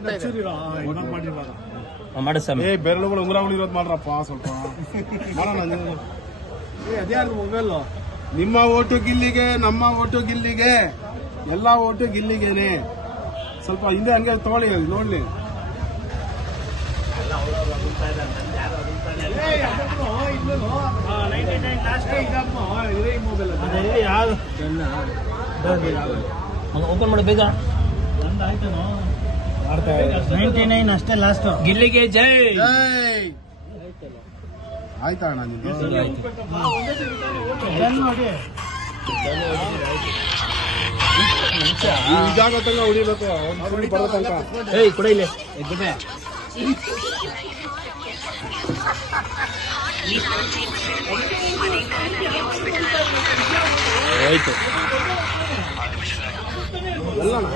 ಆಗ್ತಾ ಇದೆ. ಮಾಡಿ ಸ್ವಾಮಿ. ಬೆರಳುಗಳು ಉಂಗುರ ಉಳಿರೋದು ಮಾಡ್ರಪ್ಪ ಸ್ವಲ್ಪ ಮಾಡೋಣ. ಅದ್ಯಾರು ಮೊಬೈಲ್? ನಿಮ್ಮ ಓಟು ಗಿಲ್ಲಿಗೆ, ನಮ್ಮ ಓಟು ಗಿಲ್ಲಿಗೆ, ಎಲ್ಲಾ ಓಟು ಗಿಲ್ಲಿಗೆನೆ. ಸ್ವಲ್ಪ ಹಿಂದೆ ಹಂಗೆ ತಗೊಳ್ಳಿ ನೋಡ್ಲಿ. ಓಪನ್ ಮಾಡಿ ಬೇಗ. 99 ಅಷ್ಟೇ ಲಾಸ್ಟ್. ಗಿಲ್ಲಿಗೆ ಜೈ. ಆಯ್ತಾ ಅಣ್ಣ ನಿಮ್ದು? ಇದಾಗ ತನಕ ಉಳಿಬೇಕು. ಬರೋ ತನಕ ಏಯ್ ಕೊಡ ಇಲ್ಲಿ. ಆಯ್ತು. ಎಲ್ಲಣ್ಣ